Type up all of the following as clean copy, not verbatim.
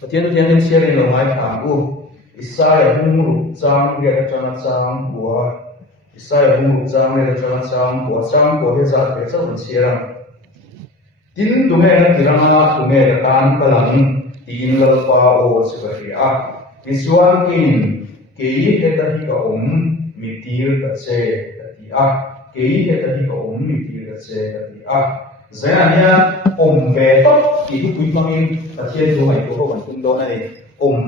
Pathian thian siarin lo ngai tham u Isaiah hung chang ge chang chang bua Isaiah hung chang ge chang bua he za pe chang siaram tin tunge na tiranga tunge ka kan kalang tin la pa o sibaria visual kin ke he ta hi ka mitir ta se ti a ke he ta hi ka mitir ta se ti a zania ve top ki hu mangin pathian du mai ko ban tum do na ni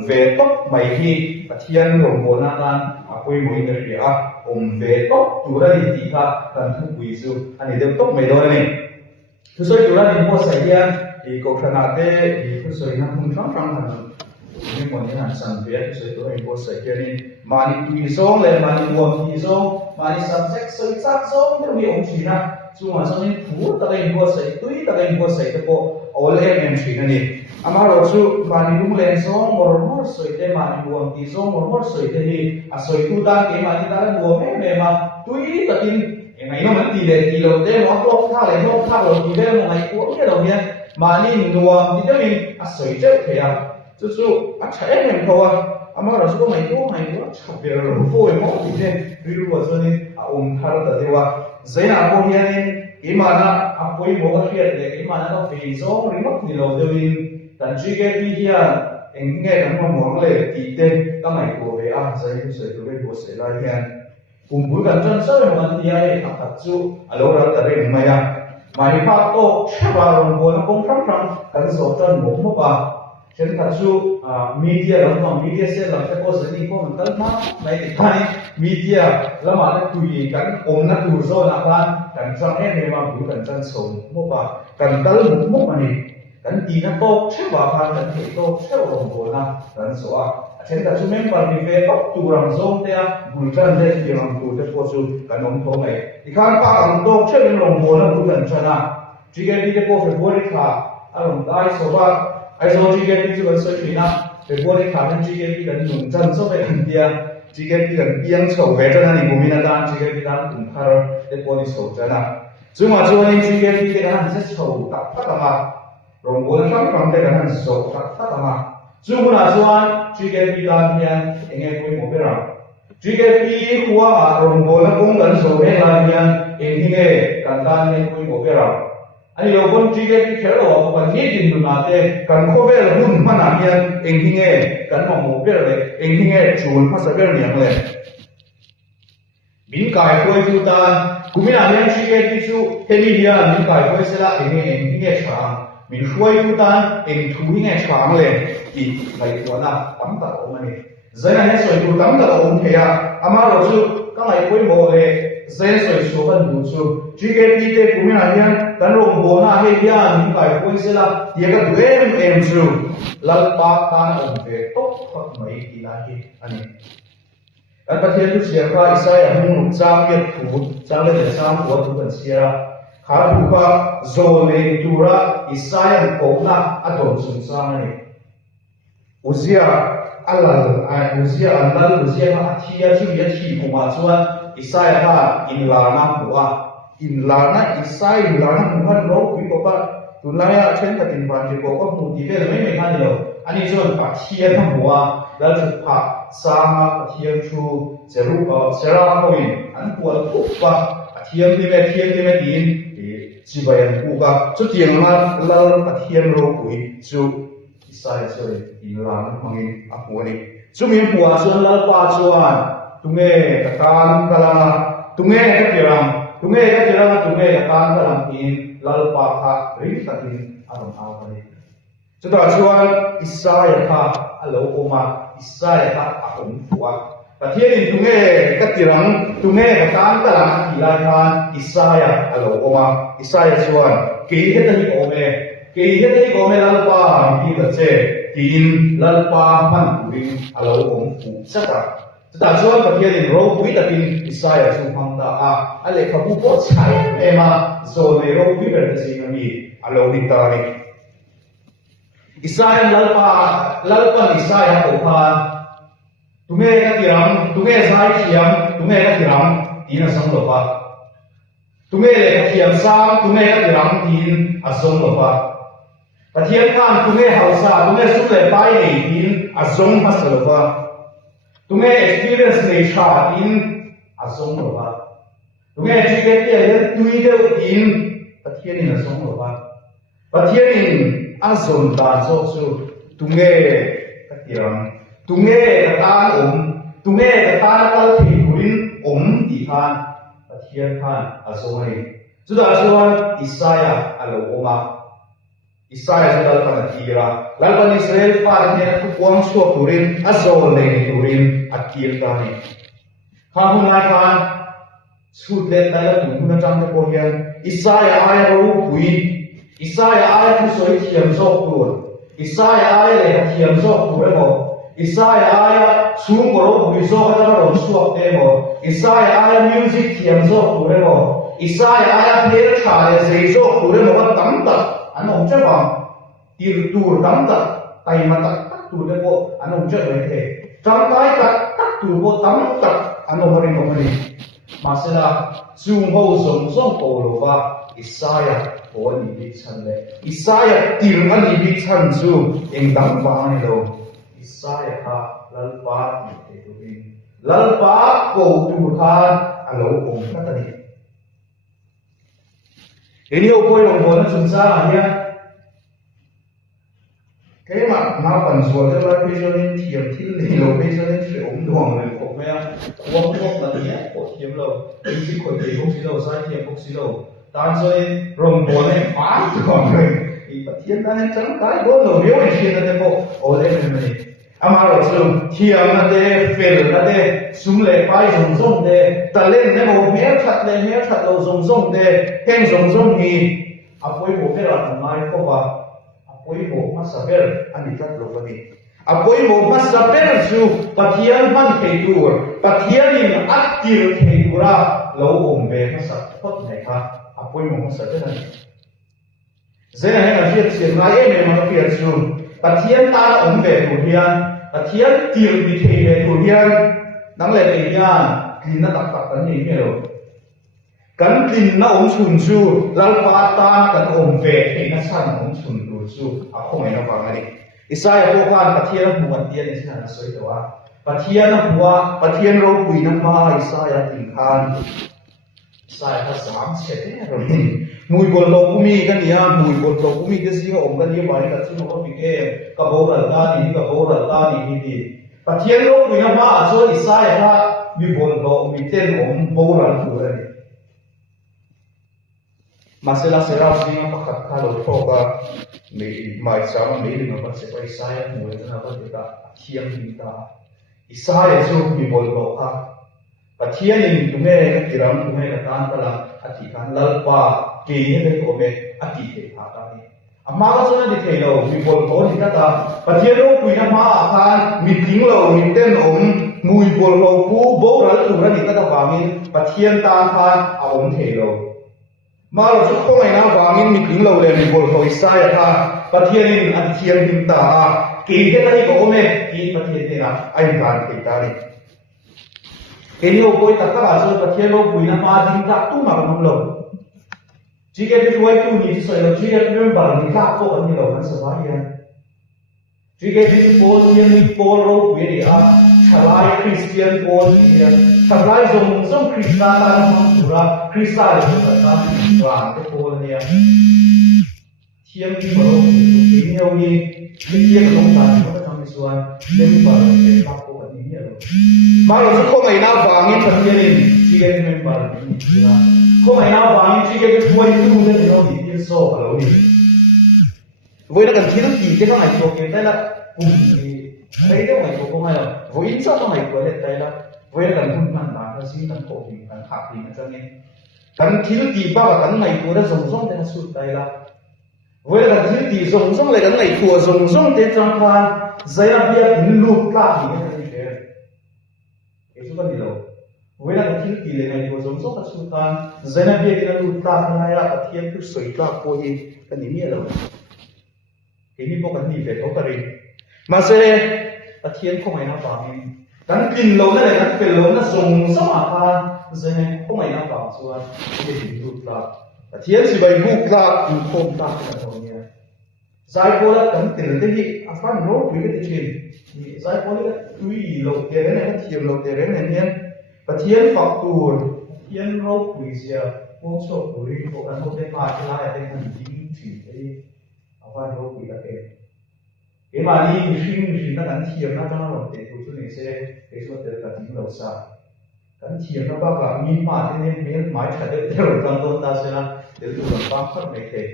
ve top mai hi pathian ro mo na kan apoi moi na ri a ve top tu ra ni ti ka tan thu pui su ani de top mai do na ni tu soi tu ra ni mo sai ya ki ko khana te ki tu soi na hung chang chang na ni mo ni han san ve tu soi tu ai mo sai ya ni mani tu song le mani mo ti song mani subject soi sak song te wi ong chi na cuma sini phu takai buat saya tui takai buat saya itu oleh menteri ni. Amar rosu mani dum lensong mormor soite mani buang tisong mormor soite ni asoi tu tan ke mani tan buang memang tui takin ngai no mati le kilo te no klok tha le no tha lo ti le no ngai ko ke lo nya mani nuam ti te min asoi che ke ya chu chu a chae nem thawa amar rosu ko mai ko chape ro fo mo ti ne riu wa soni a thar ta dewa Zain aku hian imana apoi mo hiat le imana no feizong remote ni lo dewin tan GKP hian engge kan mo le ti te ka mai ko ve a zai se to ve ko se la hian kumpul kan chan sa man ti ai a chu alo ra ta re maya mai pa to chaba ron bo na kong tham tham kan so chan mo pa chen ta chu media ram media se la te ko zani ko man tal ma mai ti thai media lama na kui kan na tur zo na kan chang ne ma bu kan chan som mo pa kan tal mo mani kan ti na to che ba kan ti to che ro bo na kan so a chen ta chu men par ni ve to tu ram zo te a bu chan de ti ram tu te ko chu kan om tho mai ti khan pa kan to che ro bo na bu kan chana ji ge ti te ko fe bo ri kha a rom dai so ba ai zo ji ge ti chu kan so ni na fe bo ri kha nan ji ge ti kan nung chan so ve an dia GKP kan piang chau ve chana ni bumina dan GKP dan kum khar te poni so chana chuma chuan GKP te kan se chau tak tak ma rong bol kam te kan so tak tak ma chuma chuan GKP dan hian enge koi mo bera GKP huwa rong bol kong kan so ve la hian enghinge kan dan ne koi mo bera ani lo kon GKP khelo ko kan ni din na te kan ko vel hun mana hian enghinge kan mo ber le enghinge chun phasa ber niang le min kai khoi tu tan kumina hian GKP chu hemi hian min kai khoi sela enghinge chang min khoi tu tan eng thu hinge chang le ti mai to na tam ta o mani zaina he soi tu tam ta o the ya ama ro chu ka mai khoi mo le zain soi so ban du chu GKP te kumina hian kan rom bo na he hian min kai khoi sela ti ka du em chu lal pa kan om ve tok khot mai ti la hi ani kan pathian tu sia ka Isaiah hung chang ye thu chang le sam ko tu kan sia khar bu ka zo le tura Isaiah ko na aton sun sang ani Uzia alal ai Uzia anal Uzia ma thia chu ya thi ko ma chuan Isaiah ha in la na buwa in la na Isaiah in la na man ro ku ko pa tunaya chen ta tin ban ji ko ko mu ti ve mai mai kan lo ani chuan pa thia na buwa dal chu pa sama thia chu zeru sera ko in an pual ku pa thia ti me din chi bayan ku ka chu tiang ma lal pa thia ro ku chu Isaiah sorry in la na mangin aponi chu min puwa chuan lal pa chuan tunge ka kan kala tunge ka tiram tunge ka kan kala in lal pa kha ri takin aron awani chuta chuan Isaiah kha alo oma Isaiah kha akom fuwa pathian in tunge ka tiram tunge ka kan kala ki la khan Isaiah alo oma Isaiah chuan ke he ta hi ome lal pa ki ta che tin lal pa man ring alo om fu saka ta chuan pathian in ro pui takin Isaiah chu phang ta ale khabu po chai ema zo ne ro pui ber ta sing ami alo ni ta ni Isaiah lalpa Isaiah ko khan tunge ka tiram tunge sai thiam tunge ka tiram tin asang lo pa tunge le ka thiam sam tunge ka tiram tin asong lo pa thiên khan tung nghe hậu sa tung nghe súc lệ pai này in azong masalova tung nghe experience này cha in azong lova tung nghe chỉ cái tiền tùy theo in thiên in azong lova thiên in azong ta cho su tung nghe cái tiền tung nghe cái ta tung nghe cái ta ta thì cũng đi khan thiên khan azong này chúng ta nói Isaiah alo oma Isaiah chúng ta cần kira lalu Israel phan này cũng quang suốt turin azol này turin akil ta này hôm nay khan suốt lên tay là cũng nó trong cái câu chuyện Isaiah ai đâu quý Isaiah ai cũng soi thiểm sốt tuột Isaiah ai là thiểm sốt tuột đấy Isaiah ai xuống cổ đâu quý sốt cái đó là suốt đấy Isaiah ai music thiểm sốt tuột đấy Isaiah ai thế trả lời gì sốt tuột đấy mà tắm tật anh ông chắc bằng tiêu tour tắm tật tay mà tắt tour đấy anh ông chắc vậy thế trong cái tắt tour tắm tật anh ông đi mà sẽ là dùng hậu sống sống cổ đồ và Isaiah có gì bị chân đấy Isaiah tìm anh bị chân dù em đắng vàng này đâu Isaiah ha lal pa thì tôi đi lal pa cổ tour than anh ông các anh cái điều coi đồng hồ nó chúng ta là nhá cái mà nó còn rồi đó là bây giờ nên thiểm thiên lý lâu bây giờ nên phải ủng hộ người của mẹ uống thuốc là nhé của thiểm lâu cái gì khỏi thì không xí lâu sai thiểm không xí lâu tan rồi rồng bò này phá còn rồi thì bậc thiên ta nên chẳng cái bốn đầu miếu này thiên là bộ ở đây này ama rồi xong thiểm là thế phèn là thế súng lệ phái rồng rồng thế ta lên cái bộ méo chặt đầu rồng rồng thế khen rồng rồng thì áp với bộ cái là ngay có vào Apoi mo masaber ani tat lovani. Apoi mo masaber su pathian man kheitur pathian in aktir kheitura lo ombe masak phot này kha apoi mo masaber ani. Zena hena hiat sim lai em ma fiat su pathian ta ombe tu hian pathian tir bi thei tu hian nang le te hian klina tak tak kan ni melo. Kan klin na chun su lal pa ta kan ombe thei na san chun su ako ngay na pangani Isaiah po kan pathian buat dia ni sana soi doa pathian buat pathian ro pui na ma Isaiah tin kan Isaiah ka sam che ro ni mui bol lo kumi kan ya mui bol lo kumi ke si om kan ye mai ka chu no bi ke ka bo ra ta ni ni pathian ro pui na ma so Isaiah ka mi bol lo mi ten om bo ra tu ra ni Masela serau singa pakat kalau toka mai sama mili ngapa sepa Isaiah mulai kenapa kita tiang kita Isaiah tu mi bol toka patian ini tume kiram tume katan kala ati kan lalpa kini dari kome ati ke kata ni amma ka sana di thelo mi bol to ni kata patian ro puina ma akan mi tinglo mi ten mui bol lo ku bo ral tu ra ni kata pamin patian ta kan awon thelo Malo su không ai nào vàng in mình lâu lên mình bồi hồi sai à pathian in ăn thiên mình ta kỳ thế này có mẹ kỳ pathian thế nào anh làm cái ta đi cái nhiều coi tất cả các sự pathian lâu bùi năm ba दिन ta tu mà không lâu chỉ cái thứ hai tu như thế là chỉ cái thứ ba mình ta có anh lâu anh sợ gì anh chỉ cái thứ bốn thiên bốn lâu bùi đi à Chalai Christian Paul here. Chalai zong Krishna ta nam pura Krishna le ta ta cái Paul here. Thiam đi vào cái nhiều đi cái kia là không phải có trong cái xuân nên vào cái pháp của anh ấy rồi. Mà rồi không ngày nào vàng như thật kia chỉ cái mình vào cái gì không ngày nào vàng như chỉ cái vui tu nên nó bị tiêu sâu vào đâu đi. Với nó cần thiết gì cái nó này thuộc cái đây là cùng đây đâu mày cũng không hay là với sao nó mày có thể đây là với cần hôn man bạn nó xin cần khổ thì cần khạc thì nó cho nên cần thiếu gì ba và cần mày của nó rồng để nó sụt đây là với cần thiếu gì rồng lại cần mày của rồng để trong khoan dây là bia tính lụt cả thì nó như thế cái số con gì đâu với cần thiếu gì lại mày của rồng là sụt tan dây là bia cái nó lụt cả thì này là thiên cứ sấy cả coi gì cái gì đâu cái gì có cần gì về thấu tari mà sẽ ta thiên không ai nào bảo Kan pin lo na le kan pel lo na song sa ma kha zene ko mai na ba chuan ke din ru tla a thian si bai bu tla in khom ta ka to nia giải phẫu là cấm tiền tới đi à phát nốt với cái chuyện giải phẫu là tùy lột tiền này cái thiềm lột tiền này nên và thiên phật tu thiên hậu quỷ gì vô số quỷ có cần một cái phải là cái hành chính chỉ cái à phát nốt quỷ là cái mà đi mình nó gắn thiềm nó trong lòng tiền của chúng mình sẽ cái số tiền là chính đầu xa gắn thiềm nó bao cả min mà thế nên miếng máy trả được theo trong tôn ta sẽ là để tụ làm pháp phát này thế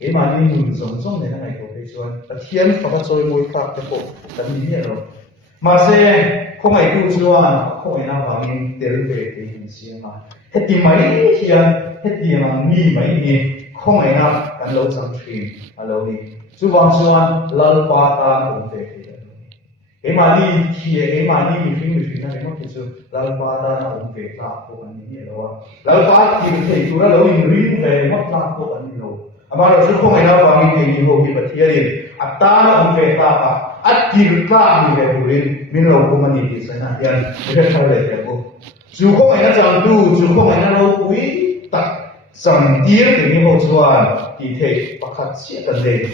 cái mà đi mừng giống này này của cái chuyện là thiên phật rồi môi pháp cái bộ tận lý rồi mà sẽ không ai tu chưa không ai nào vào nên tiền về cái hình xưa mà hết tìm mấy thiên hết tìm mà mi mấy mi không ai nào cần lâu sang truyền à lâu đi chú vang chuan lal pa ta cũng về cái mà đi thì cái mà đi mình này nó thì chú lal pa ta nó cũng về ta cũng anh như đó lal pa thì thầy chú đã lâu mình về mất ta cũng anh như mà rồi chú không ai nào vào nên cái gì hồ bị bật thiên à ta nó cũng về ta à at kiri ta mình về burin mình lâu cũng anh như thế này anh cái sao lại thế cô chú không ai nào chẳng tu chú không ai nào lâu quý tắc rằng tiếng thì như hồ chuan thì thầy bắt khắc sẽ cần đề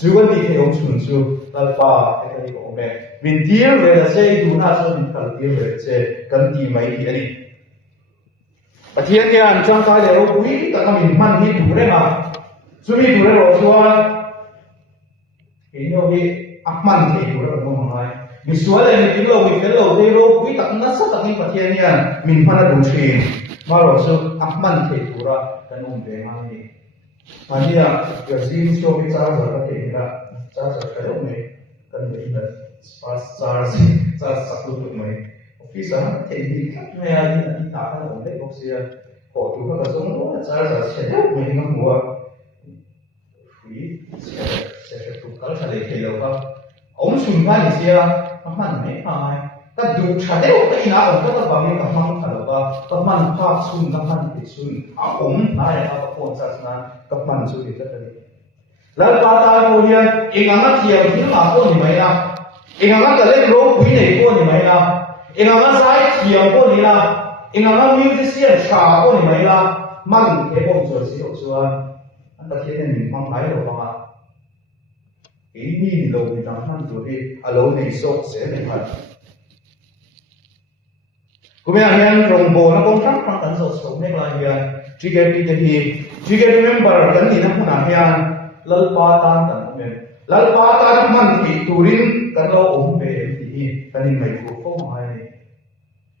chú vẫn thì thầy ông chuẩn chú là ba cái này của mẹ mình tiếng về là xây đủ na cho mình cần tiếng về sẽ cần tìm mấy thì đi và thiên thì anh trong tay đều quý tất cả mình mang đi đủ đấy mà chú đi đủ đấy rồi chuan cái nhau đi áp mang thì đủ đấy mà không ai mình xóa lên mình tiếng lâu mình cái lâu đây lâu quý tất nó sắp tất cả những thiên nha mình mang là đủ chuyện mà rồi chú áp mang thì đủ ra cái nông về mang đi mà như là việc gì cho cái cha giờ có thể là cha giờ cái lúc này cần phải là cha sắp lúc này khi sáng thì đi khác này đi tạo ra một cái công sự họ chủ các cái giống nó là cha giờ sẽ lúc mình ngang mùa phí sẽ tụ cả là để thấy đâu không ông xuân phan thì sao các bạn mấy phải các dù cha đều cái nào cũng có các bạn các mang thở và các bạn phát xuân các bạn thì xuân ông này là các con sát na các bạn xuân thì rất là lần ba ta ngồi hier anh ăn thiềm thì mà con thì mấy nào anh ăn cái lên lỗ quý này con thì mấy nào anh ăn sai thiềm con thì nào anh ăn musician trà con thì mấy nào mang cái bông rồi xí hậu xuân anh ta thấy mình mang lái rồi không ạ cái nhìn lâu thì đang mang rồi đi alo này sốt sẽ này thật cũng như là hiện trong bộ nó cũng rất quan trọng số này là hiện chỉ cái gì thì chỉ cái member cái gì nó cũng là hiện lal pa tan tận mình lal pa tan man thì turin cái đó ổn về thì cái này mấy cuộc phong hay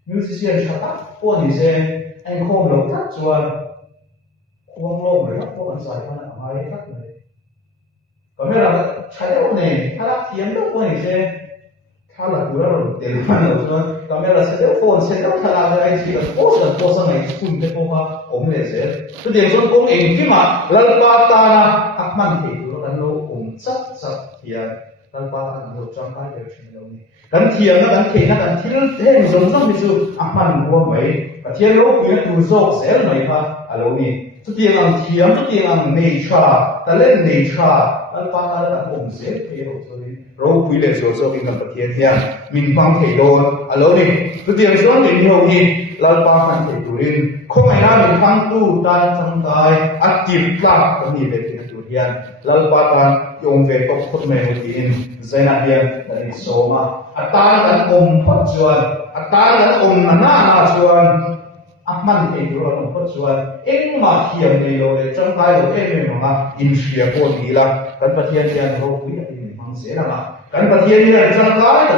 musician chặt tắt qua thì sẽ anh không lâu tắt chuan không lâu rồi các bạn giải phân là hay tắt này còn bây là trái đất nàyถ้าเทียมตัวนี้sẽถ้าหลักดูแล้วเดี๋ยวมันเราจะตอนนี้เราเสร็จแล้วโฟนเสร็จแล้วถ้าเราได้ที่เราโพสต์โพสต์อะไรคุณจะพบว่าผมเนี่ยเสร็จตัวเดียวส่วนผมเองที่มาลัลปาตานะอักมันที่ดูแล้วเราผมจัดเทียนลัลปาตาเราจำได้เดี๋ยวชิ้นเรานี่กันเทียนนะกันเทียนนะกันที่เท่งสมซ้ำที่สุดอักมันหัวไหมกันเทียนเราคุยกันดูโซ่เสร็จหน่อยค่ะอะไรนี่ตัวเดียวกันเทียนตัวเดียวกันเนชาแต่เล่นเนชาลัลปาตาเราผมเสร็จเพียงตัวนี้เราคุยเรื่องโซ่กินกับเทียนเนี่ยมินฟังเทโดนอะไรนี่ตัวเดียวส่วนหนึ่งที่เรานี่ลัลปาฟังเทตุรินคงไม่น่ามินฟังตู้ตาทั้งกายอัดจิบกลับก็มีเป็นที่ตุเรียนลัลปาตันยงเวทกับคนเมนุตินเซนาเดียนในโซมาอัตตากันอมพัดชวนอัตตากันอมนาชวนอักมันเองดูเราต้องพัดชวนเอ็งมาเทียมในโลกจังไกเราเอ็งไม่มาอินเชียโคดีละกันประเทศเดียนเราคุยกันมีฟังเสียละมากันประเทศนี้จังไกแต่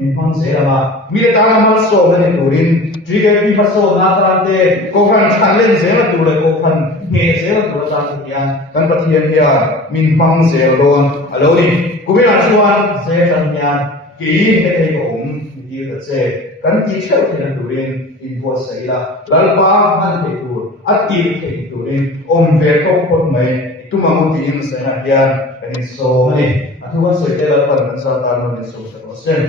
มีฟังเสียละมามีแต่การมาโซกันในตุรินจีเกปีมาโซนาตรันเดโกกันชันเล่นเสียละดูเลยโกกันเฮเสียละดูละตรันเดียนกันประเทศนี้มีฟังเสียโดนอะไรนี่กูไม่น่าชวนเสียจังยันกี่ให้ได้ผมยี่ก็เสียกันกี่เช่าที่นั่นตุรินอินโฟเสียละลัลปามันเทกูอัดตีเทตุรินอมเวทกับคนไม่ตุมามุติอินเสียนะเดียนเป็นโซนี่ทุกคนสวยเดลปันมันสาตานมันโซเซน